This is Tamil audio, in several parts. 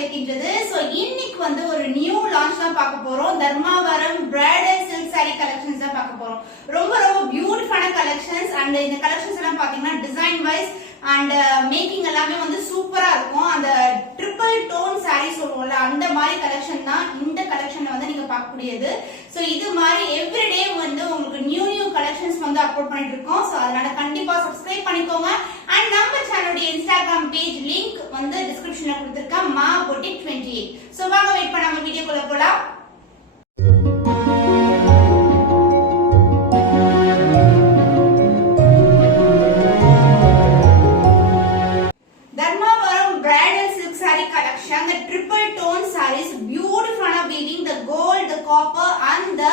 வரவேற்கின்றது. சோ இன்னைக்கு வந்து ஒரு நியூ லான்ச் தான் பார்க்க போறோம். Dharmavaram bridal silk saree collections தான் பார்க்க போறோம். ரொம்ப ரொம்ப பியூட்டிஃபுல்லான கலெக்ஷன்ஸ் அண்ட் இந்த கலெக்ஷன்ஸ் எல்லாம் பாத்தீங்கன்னா டிசைன் வைஸ் அண்ட் மேக்கிங் எல்லாமே வந்து சூப்பரா இருக்கும். அந்த ட்ரிபிள் டோன் saree சொல்லுவோம்ல அந்த மாதிரி கலெக்ஷன் தான் இந்த கலெக்ஷன்ல வந்து நீங்க பார்க்கக்கூடியது. சோ இது மாதிரி எவ்ரிடே வந்து உங்களுக்கு நியூ கலெக்ஷன்ஸ் வந்து அப்லோட் பண்ணிட்டு இருக்கோம். சோ அதனால கண்டிப்பா சப்ஸ்கிரைப் பண்ணிக்கோங்க. அண்ட் நம்ம சேனலோட இன்ஸ்டாகிராம் பேஜ் லிங்க் வந்து டிஸ்கிரிப்ஷன்ல கொடுத்திருக்கேன், மா பொட்டிக் 28. சோ வாங்க வெயிட் பண்ணாம வீடியோக்குள்ள போலாம். The triple tone sarees, beautiful weaving, the gold, the copper and the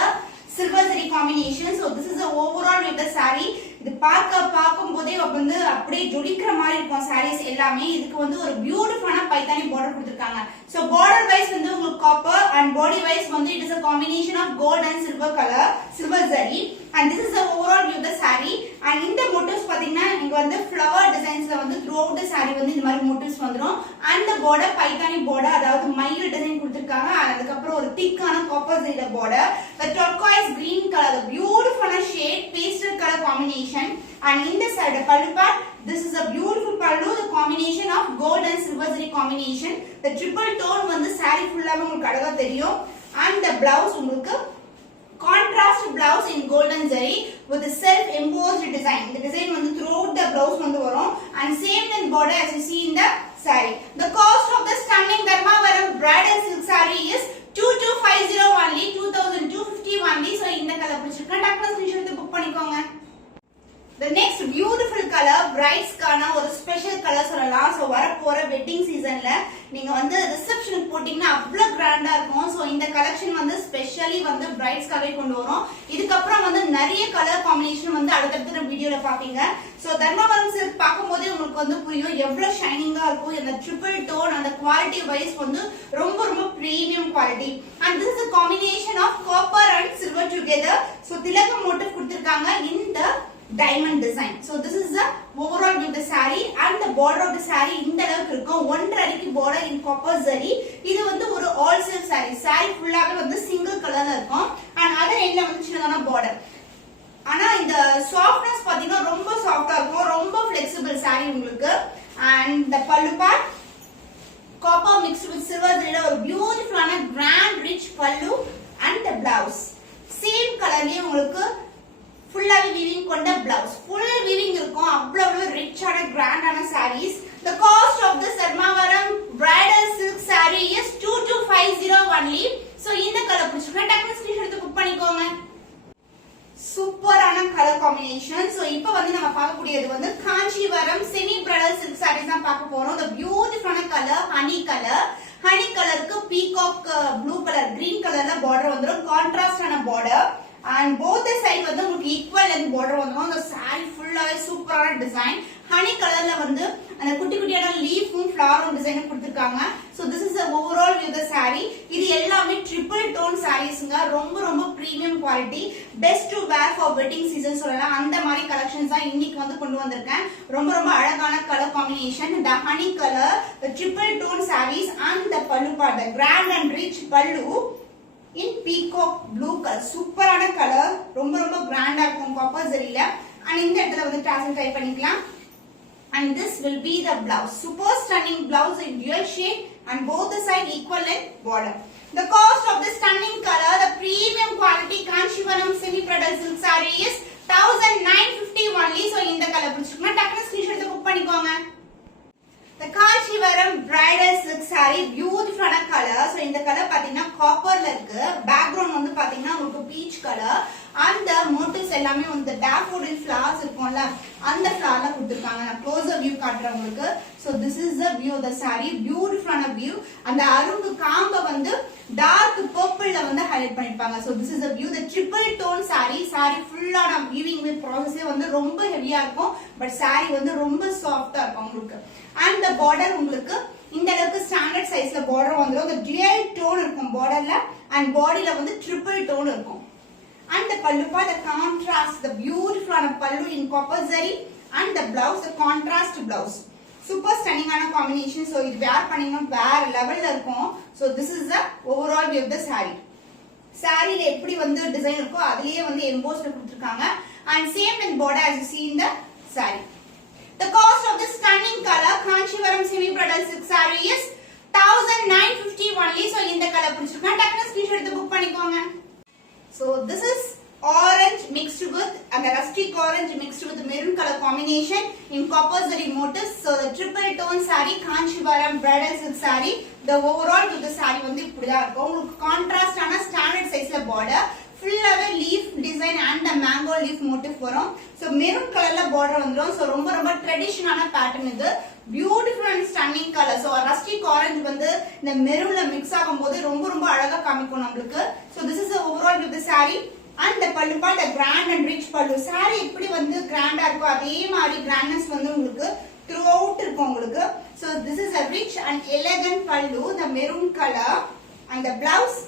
silver zari combination. So this is the overall with the saree. இது பார்க்கும் போதே வந்து அப்படியே ஜொலிக்கிற மாதிரி இருக்கும் sarees எல்லாமே. இதுக்கு வந்து ஒரு பியூட்டிஃபுல்லான பைத்தானி border கொடுத்திருக்காங்க. So border wise வந்து உங்களுக்கு copper and body wise வந்து it is a combination of gold and silver color, silver zari. And this is the overall view of the saree. And இந்த motifs பாத்தீங்கன்னா இங்க வந்து flower designsல வந்து throughout the saree வந்து இந்த மாதிரி motifs வந்துரும். And the border Paithani border, அதாவது மயில் டிசைன் கொடுத்திருக்காங்க. அதுக்கு அப்புறம் ஒரு திக்கான copper zari border, the turquoise green color, the beautiful shade pastel color combination. And in the side pallu part, this is a beautiful pallu, the combination of gold and silver zari combination. The triple tone வந்து saree full உங்களுக்கு அழகா தெரியும். And the blouse உங்களுக்கு contrast blouse in golden zari with a self embossed design. The design வந்து throughout the blouse வந்து வரும். And same length border as you see in the saree. The cost of the stunning Dharmavaram bridal silk saree is 2250 only, 2250 only. So இந்த கலர் பிடிச்சிருக்கா டாக்டர் ஸ்கிரீன்ஷாட் புக் பண்ணிக்கோங்க. The next beautiful color, brides கான ஒரு ஸ்பெஷல் கலர் சொல்லலாம். சோ வரப்போற வெட்டிங் சீசன்ல நீங்க வந்து ரிசப்ஷனுக்கு போட்டீங்கன்னா அவ்வளவு கிராண்டா இருக்கும். சோ இந்த கலெக்ஷன் வந்து ஸ்பெஷலி வந்து பிரைட்ஸ்க்காகவே கொண்டு வரோம். இதுக்கப்புறம் வந்து நிறைய கலர் காம்பினேஷன் வந்து அடுத்தடுத்த வீடியோல பாப்பீங்க. சோ தர்மவரம் சில்க் பார்க்கும்போதே உங்களுக்கு வந்து புரியும் எவ்வளவு ஷைனிங்கா இருக்கும். இந்த ட்ரிபிள் டோன் அந்த குவாலிட்டி வைஸ் வந்து ரொம்ப ரொம்ப premium quality. And this is a combination of copper and silver together. So திலகம் மோட்டிவ் கொடுத்திருக்காங்க இந்த diamond design. So this is the overall with the saree and the border of the saree இந்த அளவுக்கு இருக்கும். 1.5 அடிக்கு border in copper zari. இது வந்து ஒரு all silk saree. saree ஃபுல்லாவே வந்து single கலர்ல இருக்கும். and other endல வந்து சின்னதான border. ஆனா இந்த softness பாத்தீங்கன்னா ரொம்ப சாஃப்ட்டா இருக்கும். ரொம்ப flexible saree உங்களுக்கு. and the pallu part copper mixed with silver zari ஒரு beautiful ஆன grand rich pallu and the blouse same கலர்லயே உங்களுக்கு ஃபுல்லாவே வீவிங் கொண்ட blouse. full weaving இருக்கும். அவ்வளவு ரிச்சான கிராண்டான sarees. The cost of this Dharmavaram bridal silk saree is 2250 only. So இந்த கலர் பிடிச்சிருக்கா டக்குனு ஸ்கிரீன்ஷாட் எடுத்து புக் பண்ணிக்கோங்க. சூப்பரான கலர் காம்பினேஷன். சோ இப்போ வந்து நம்ம பார்க்கக்கூடியது வந்து Kanjeevaram semi bridal silk sarees தான் பார்க்க போறோம். the beautiful colour honey colour. Honey கலருக்கு பீகாக் ப்ளூ கலர் கிரீன் கலர்ல border வந்துரும். கான்ட்ராஸ்டான border. and both the side வந்து உங்களுக்கு equal length border வந்துரும். அந்த saree ஃபுல்லாவே சூப்பரான டிசைன். ஹனி கலர்ல வந்து அந்த குட்டி குட்டியான லீஃபும் ஃப்ளவரும் டிசைன் கொடுத்திருக்காங்க. so this is the overall view the saree. இது எல்லாமே triple tone sareesங்க. ரொம்ப ரொம்ப premium quality. best to wear for wedding season சொல்லலாம். அந்த மாதிரி கலெக்ஷன்ஸ் தான் இன்னைக்கு வந்து கொண்டு வந்திருக்கேன். ரொம்ப ரொம்ப அழகான colour combination. the honey color, the triple tone sarees and the pallu part, the grand and rich pallu in peacock blue color. சூப்பரான கலர். ரொம்ப ரொம்ப கிராண்டா இருக்கும் காப்பர் ஜரியில. and இந்த இடத்துல வந்து டாசல் ட்ரை பண்ணிக்கலாம். and this will be the blouse. super stunning blouse in dual shade and both the side equal length border. The cost of this stunning color, the premium quality Kanchivaram semi bridal silk saree is 1950 only. so இந்த கலர் பிடிச்சிருக்குன்னா டக்குனு ஸ்கிரீன்ஷாட் எடுத்து புக் பண்ணிக்கோங்க. The Kanchivaram bridal silk saree, beautiful color. So இந்த கலர் பாத்தீங்கன்னா காப்பர்ல இருக்கு. பேக்ரவுண்ட் வந்து பாத்தீங்கன்னா உங்களுக்கு பீச் கலர். அந்த மோட்டிவ்ஸ் எல்லாமே வந்து டேஃபோடில் ஃப்ளவர்ஸ் இருக்கும்ல அந்த ஃப்ளவர்ல கொடுத்திருக்காங்க. நான் க்ளோஸர் வியூ காட்டுறேன் உங்களுக்கு. So this is the view of the saree, beautiful view. அந்த அரும்பு காம்ப வந்து டார்க் பர்பிள்ல வந்து ஹைலைட் பண்ணிருப்பாங்க. So this is the view, the triple tone saree. saree ஃபுல்லான வீவிங் ப்ராசஸே வந்து ரொம்ப ஹெவியா இருக்கும். பட் saree வந்து ரொம்ப சாஃப்ட்டா இருக்கும் உங்களுக்கு. and the border உங்களுக்கு இந்த அளவுக்கு ஸ்டாண்டர்ட் சைஸ்ல border வந்துரும். the dual tone இருக்கும் borderல and bodyல வந்து triple tone இருக்கும். and the pallu part, the contrast, the beautiful pallu in copper zari and the blouse, the contrast blouse. super stunning ஆன combination. So இது wear பண்ணீங்கன்னா வேற லெவல்ல இருக்கும். So this is the overall view of the saree. சாரில எப்படி வந்து டிசைன் இருக்கோ அதுலயே வந்து எம்போஸ்ட் கொடுத்திருக்காங்க and same in border as you see in the saree. The cost of this stunning color Kanchivaram semi bridal silk saree is 1950 only. So இந்த கலர் பிடிச்சிருக்கா டக்குனு ஸ்கிரீன்ஷாட் எடுத்து புக் பண்ணிக்கோங்க. So this is orange mixed with and the rustic orange mixed with maroon color combination in copper zari motifs. So the triple tone saree Kanchivaram bridal silk saree. The overall to the saree வந்து இப்படி தான் இருக்கும். உங்களுக்கு கான்ட்ராஸ்ட் ஆன ஸ்டாண்டர்ட் சைஸ்ல border, ஃபுல்லாவே leaf design and the mango leaf motif வரும். So maroon கலர்ல border வந்துரும். So ரொம்ப ரொம்ப ட்ரெடிஷனலான பேட்டர்ன் இது. Beautiful and stunning colour. So rustic orange வந்து இந்த மெரூன்ல மிக்ஸ் ஆகும்போது ரொம்ப ரொம்ப அழகா காமிக்கும் நமக்கு. So this is overall with the saree and the pallu part a grand and rich pallu. saree எப்படி வந்து கிராண்டா இருக்கோ அதே மாதிரி கிராண்ட்னஸ் வந்து உங்களுக்கு throughout இருக்கும் உங்களுக்கு. So this is a rich and elegant pallu, the maroon color and the blouse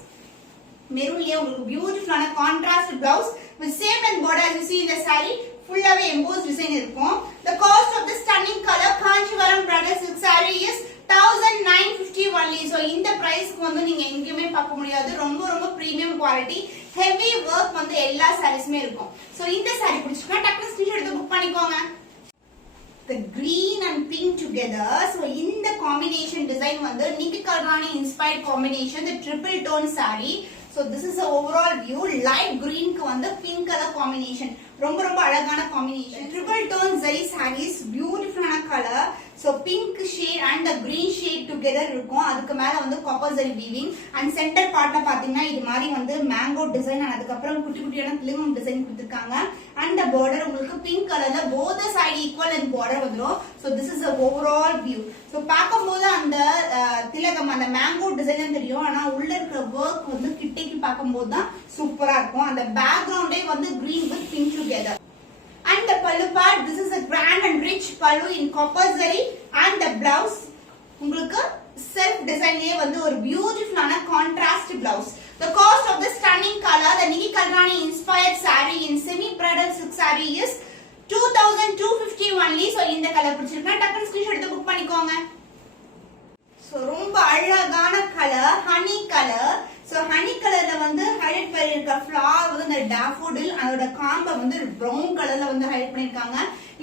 மெரூன்லயே உங்களுக்கு பியூட்டிஃபுல்லான contrast blouse with same and border as you see in the saree. ஃபுல்லாவே எம்போஸ் டிசைன் இருக்கும். The cost of this stunning color Kanchivaram bridal silk saree is 1950 only. So இந்த பிரைஸ்க்கு வந்து நீங்க எங்கேயுமே பார்க்க முடியாது. ரொம்ப ரொம்ப பிரீமியம் குவாலிட்டி, ஹெவி வர்க் வந்து எல்லா சாரீஸ்மே இருக்கும். So இந்த saree பிடிச்சிருக்கா டக்குனு ஸ்கிரீன்ஷாட் எடுத்து புக் பண்ணிக்கோங்க. The green and pink together. So in the combination design வந்து Nikki Kalrani inspired combination, the triple tone saree. So this is the overall view. Light green க்கு வந்து pink color combination. ரொம்ப ரொம்ப அழகான combination. Triple tone zari sarees, beautiful ஆன color. So pink shade and the green shade together இருக்கும். அதுக்கு மேல வந்து copper zari weaving and center partல பாத்தீங்கன்னா இது மாதிரி வந்து mango design and அதுக்கு அப்புறம் குட்டி குட்டியான கிளிங் டிசைன் கொடுத்திருக்காங்க. And the border உங்களுக்கு pink colorல both the side equal and border வந்துரும். So this is the overall view. So பாக்கும்போது அந்த திலகம் அந்த mango design தெரியும். ஆனா உள்ள இருக்கிற work வந்து கிட்டேக்கு பாக்கும்போது தான் சூப்பரா இருக்கும். அந்த பேக்ரவுண்டே வந்து green with pink together. And the pallu part, this is a grand and rich pallu in copper zari and the blouse உங்களுக்கு self designலயே வந்து ஒரு beautiful ஆன contrast blouse. The cost of this stunning color, the Nikki Kalrani inspired saree in semi bridal silk saree is 2250 only. So இந்த கலர் பிடிச்சிருக்கா டக்குனு ஸ்கிரீன்ஷாட் எடுத்து புக் பண்ணிக்கோங்க. So ரொம்ப அழகான colour honey color. So honey கலர்ல வந்து ஹைலைட் பண்ணிருக்க flower வந்து இந்த daffodil அதோட காம்ப வந்து brown கலர்ல வந்து ஹைலைட் பண்ணிருக்காங்க.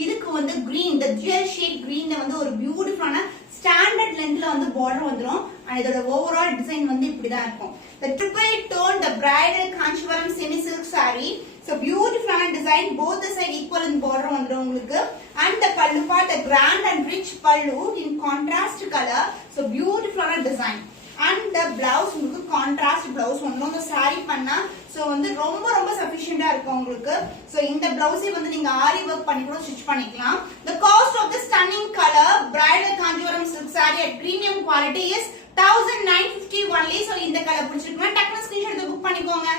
இதுக்கு வந்து green, the dual shade greenல வந்து ஒரு பியூட்டிஃபுல்லான ஸ்டாண்டர்ட் லென்த்ல வந்து border வந்துரும். and இதோட overall design வந்து இப்படி தான் இருக்கும். The triple tone, the bridal Kanchivaram semi silk saree. So beautiful design, both the side equal in border வந்துரும் உங்களுக்கு. and the pallu part, the grand and rich pallu in contrast color. So beautiful design. and the blouse உங்களுக்கு contrast blouse வந்துரும். இந்த saree பண்ணா so வந்து ரொம்ப ரொம்ப சஃபிஷியன்ட்டா இருக்கும் உங்களுக்கு. so இந்த blouse வந்து நீங்க ஆரி வர்க் பண்ணி கூட ஸ்டிட்ச் பண்ணிக்கலாம். The cost of this stunning color bridal Kanchivaram silk saree at premium quality is 1950 only. so இந்த கலர் பிடிச்சிருக்குனா டக்குனு ஸ்கிரீன்ஷாட் எடுத்து புக் பண்ணிக்கோங்க.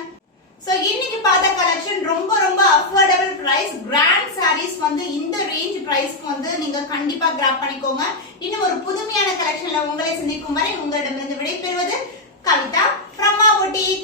So இன்னைக்கு பார்த்த கலெக்ஷன் ரொம்ப ரொம்ப அஃபோர்டபிள் பிரைஸ். கிராண்ட் sarees வந்து இந்த ரேஞ்ச் பிரைஸ்க்கு வந்து நீங்க கண்டிப்பா கிராப் பண்ணிக்கோங்க. இன்னும் ஒரு புதுமையான கலெக்ஷன்ல உங்களை சந்திக்கும் வரை உங்களிடமிருந்து விடைபெறுவது கவிதா from our boutique.